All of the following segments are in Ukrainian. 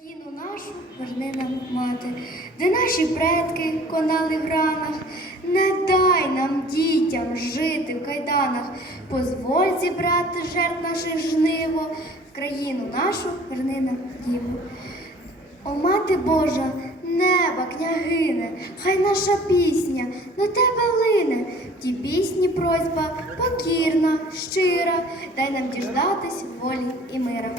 Країну нашу верни нам, мати, де наші предки конали в ранах. Не дай нам, дітям, жити в кайданах, позволь зібрати жертв наших жниво, в країну нашу верни нам діву. О, мати Божа, неба, княгине, хай наша пісня до тебе лине. В тій пісні просьба покірна, щира, дай нам діждатись волі і мира.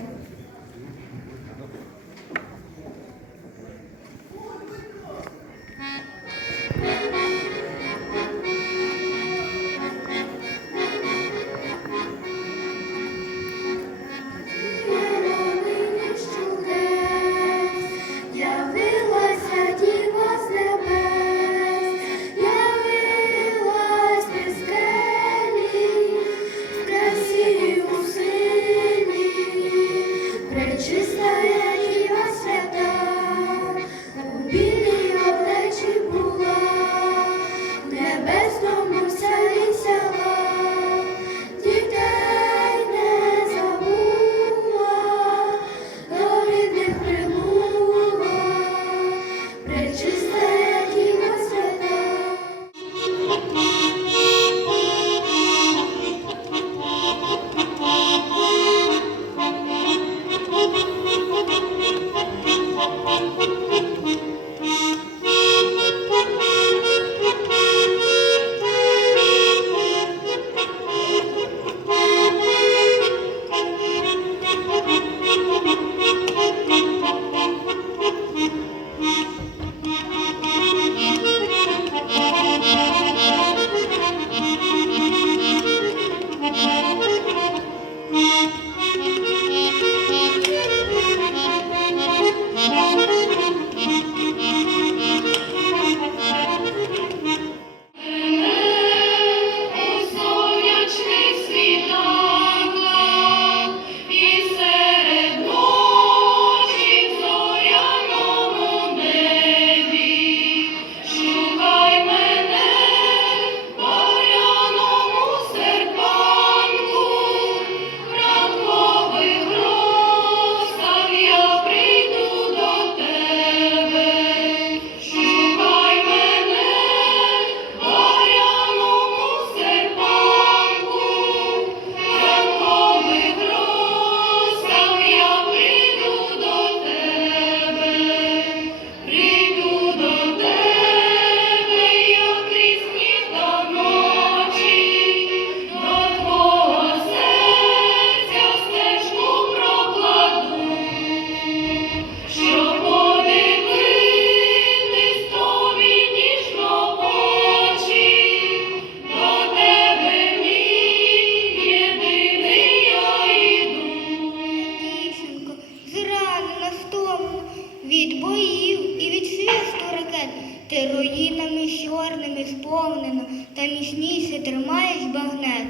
Боїв і від свисту ракет. Ти руїнами чорними сповнена, та міцніше тримаєш багнет.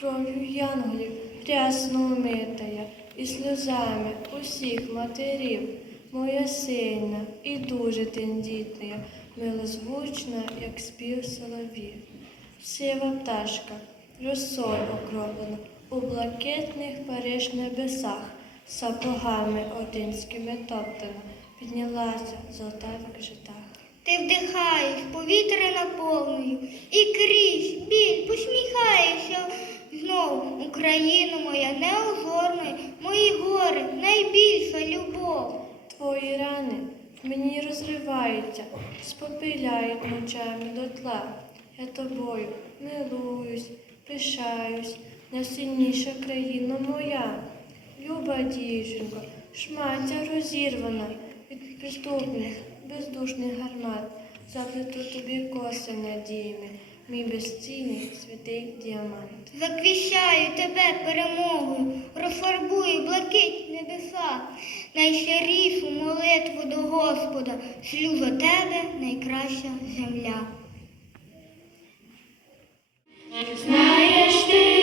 Кров'ю янголів рясно умитая, і сльозами усіх матерів, моя сильна і дуже тендітна, милозвучна, як спів соловів. Сива пташка, росою окроплена, у блакитних Париж небесах, сапогами одинськими топтана, піднялася золота в житах. Ти вдихаєш повітря наповнюю, і крізь біль посміхаєшся знов. Україна моя неозорна, мої гори найбільша любов. Твої рани в мені розриваються, спопиляють ночами дотла. Я тобою милуюсь, пишаюсь, найсильніша країна моя. Люба дівчинко, шмаття розірвана від бездушних гармат. Заплету тобі коси надійми, мій безцінний святий діамант. Заквіщаю тебе перемогою, розфарбую блакить небеса, найщирішу молитву до Господа, шлю за тебе найкраща земля. Знаєш ти,